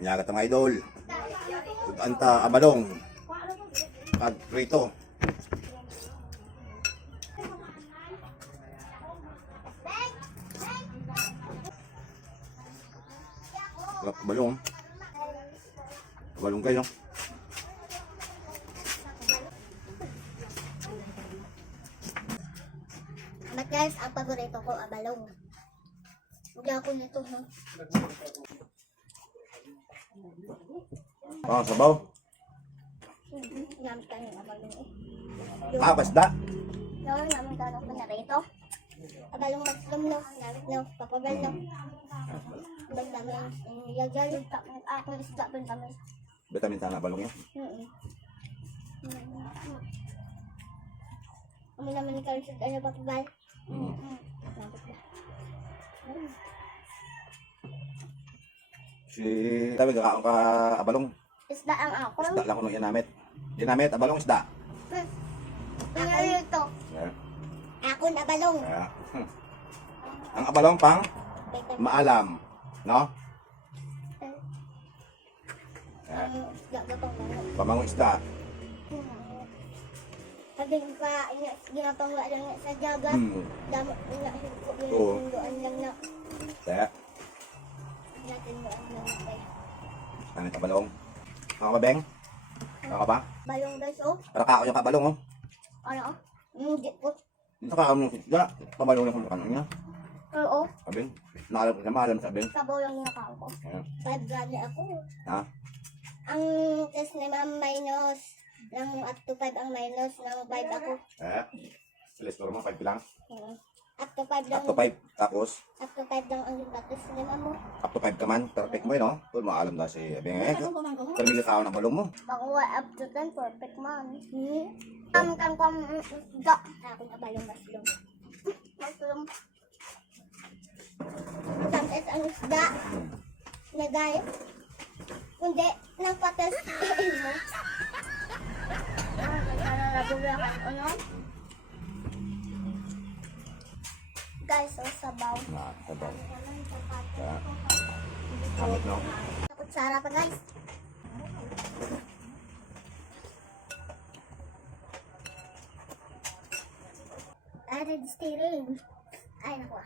Niyagat ang idol. Anta abalong. At prito. Balong. Balong kayo. But guys, ang paborito ko abalong. Hindi ako nito, no? Sabaw. Gamit ka ng abalong eh. Pasda. Yung namin tanong ko na rito. Abalong mushroom, no? Gamit, no? Papagal, no? Abal namin. Nilagyan yung akong isda pa kami. Vitamin sana balong yan. Kami naman ni Carlos, ano papagal? Si tabi kakaon ka abalong. Isda ang ako. Isda lang ko nung inamit. Inamit, abalong isda. Ano ito? Yeah. Ako na balong. Yeah. Ang abalong pang maalam. No? Yeah. Ang isda ba pang balong? Pamangong isda. Sabi pa, ginapangwa lang sa dagat. Damot na Oo. hinduan lang na. Kaya, Natin mo ang namatay. ano ito balong? Ako ba, Beng? Ako ba? Balong guys, oh. Para kako yung kabalong, oh. Ano, oh? Hindi po. Dito ka yung isda. Kabalong yung kano niya. Oo. Sabi, nakalam ko siya, mahalam sabi. Sabaw lang yung nakao ko. Yeah. 5 gani ako. Ha? Ang test ni ma'am minus. Ng up to 5 ang minus. Ng 5 ako. Eh, alis ko naman, 5 lang. Up to 5 lang. Up to 5. Tapos, Up to 5 lang ang test ni ma'am mo. up to 5 ka man. Perfect mo yun, no? Tol, maalam na si Beng. Permili ka ako ng balong mo. Bakuha up to 10, perfect man. Kang da. Ako na balong mushroom. Mushroom. Sometimes ang isda. Nagay. Kundi, nagpates mo. Ano? Guys, so sabaw. Na, sabaw. Kaya, hamit, no? Kutsara pa guys. Added steering. Ay, naku.